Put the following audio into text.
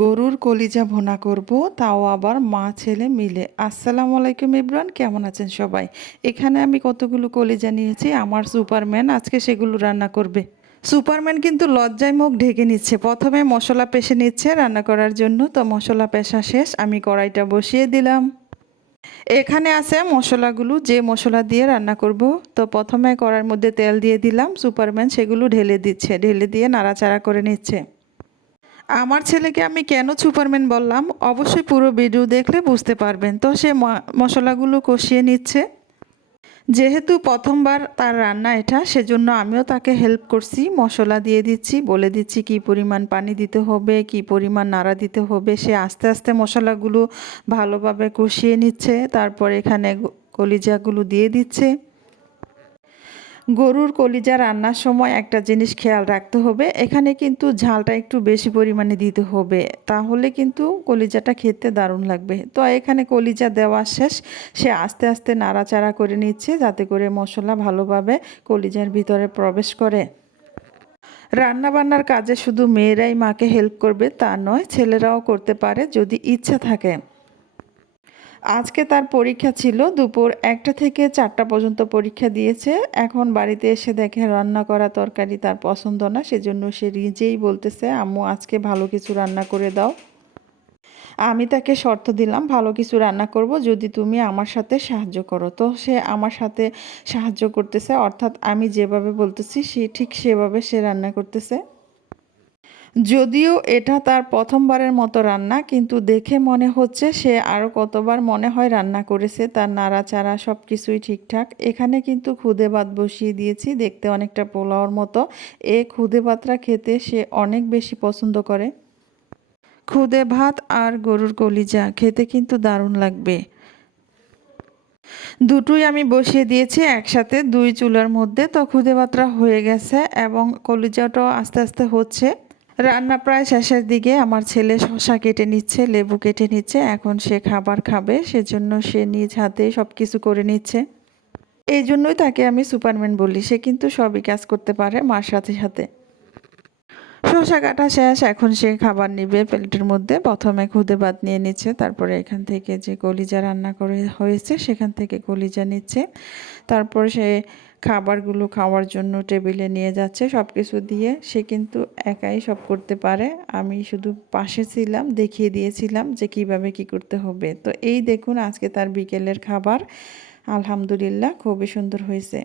গরুর কলিজা ভুনা করব, তাও আবার মা ছেলে মিলে। আসসালামু আলাইকুম এভরিওয়ান, কেমন আছেন সবাই? এখানে আমি কতগুলো কলিজা নিয়েছি। আমার সুপারম্যান আজকে সেগুলো রান্না করবে। সুপারম্যান কিন্তু লজ্জায় মুখ ঢেকে নিচ্ছে। প্রথমে মশলা পেষে নিচ্ছে রান্না করার জন্য। তো মশলা পেষা শেষ, আমি কড়াইটা বসিয়ে দিলাম। এখানে আছে মশলাগুলো, যে মশলা দিয়ে রান্না করব। তো প্রথমে কড়াইয়ের মধ্যে তেল দিয়ে দিলাম। সুপারম্যান সেগুলো ঢেলে দিচ্ছে, ঢেলে দিয়ে নাড়াচাড়া করে নিচ্ছে। আমার ছেলেকে আমি কেন সুপারম্যান বললাম, অবশ্যই পুরো ভিডিও দেখলে বুঝতে পারবেন। তো সে মশলাগুলো কষিয়ে নিচ্ছে। যেহেতু প্রথমবার তার রান্না এটা, সেজন্য আমিও তাকে হেল্প করছি। মশলা দিয়ে দিচ্ছি, বলে দিচ্ছি কি পরিমাণ পানি দিতে হবে, কি পরিমাণ নাড়া দিতে হবে। সে আস্তে আস্তে মশলাগুলো ভালোভাবে কষিয়ে নিচ্ছে। তারপর এখানে কলিজাগুলো দিয়ে দিচ্ছে। গরুর কলিজা রান্নার সময় একটা জিনিস খেয়াল রাখতে হবে, এখানে কিন্তু ঝালটা একটু বেশি পরিমাণে দিতে হবে, তাহলে কিন্তু কলিজাটা খেতে দারুণ লাগবে। তো এখানে কলিজা দেওয়া শেষ, সে আস্তে আস্তে নাড়াচাড়া করে নিচ্ছে যাতে করে মশলা ভালোভাবে কলিজার ভিতরে প্রবেশ করে। রান্না বান্নার কাজে শুধু মেয়েরাই মাকে হেল্প করবে তা নয়, ছেলেরাও করতে পারে যদি ইচ্ছা থাকে। আজকে তার পরীক্ষা ছিল, দুপুর 1টা থেকে 4টা পর্যন্ত পরীক্ষা দিয়েছে। এখন বাড়িতে এসে দেখে রান্না করা তরকারি তার পছন্দ না, সেজন্য সে নিজেই বলতেছে আম্মু আজকে ভালো কিছু রান্না করে দাও। আমি তাকে শর্ত দিলাম ভালো কিছু রান্না করব যদি তুমি আমার সাথে সাহায্য করো। তো সে আমার সাথে সাহায্য করতেছে, অর্থাৎ আমি যেভাবে বলতেছি সে ঠিক সেভাবে সে রান্না করতেছে। যদিও এটা তার প্রথমবারের মতো রান্না, কিন্তু দেখে মনে হচ্ছে সে আরও কতবার মনে হয় রান্না করেছে। তার নাড়াচাড়া সব কিছুই ঠিকঠাক। এখানে কিন্তু খুদে ভাত বসিয়ে দিয়েছি, দেখতে অনেকটা পোলাওর মতো। খুদে ভাতটা খেতে সে অনেক বেশি পছন্দ করে। খুদে ভাত আর গরুর কলিজা খেতে কিন্তু দারুণ লাগবে। দুটোই আমি বসিয়ে দিয়েছি একসাথে 2 চুলার মধ্যে। তো খুদে ভাতটা হয়ে গেছে এবং কলিজাটাও আস্তে আস্তে হচ্ছে। রান্না প্রায় শেষের দিকে। আমার ছেলে শসা কেটে নিচ্ছে, লেবু কেটে নিচ্ছে। এখন সে খাবার খাবে, সেজন্য সে নিজ হাতে সব কিছু করে নিচ্ছে। এই জন্যই তাকে আমি সুপারম্যান বলি, সে কিন্তু সবই কাজ করতে পারে মার সাথে সাথে। শসা কাটা শেষ, এখন সে খাবার নিবে প্লেটের মধ্যে। প্রথমে খুদে ভাত নিয়ে নিচ্ছে, তারপরে এখান থেকে যে কলিজা রান্না করে হয়েছে সেখান থেকে কলিজা নিচ্ছে। তারপর সে খাবারগুলো খাওয়ার জন্য টেবিলে নিয়ে যাচ্ছে। সব কিছু দিয়ে সে কিন্তু একাই সব করতে পারে, আমি শুধু পাশে ছিলাম, দেখিয়ে দিয়েছিলাম যে কিভাবে কি করতে হবে। তো এই দেখুন আজকে তার বিকেলের খাবার। আলহামদুলিল্লাহ খুবই সুন্দর হয়েছে।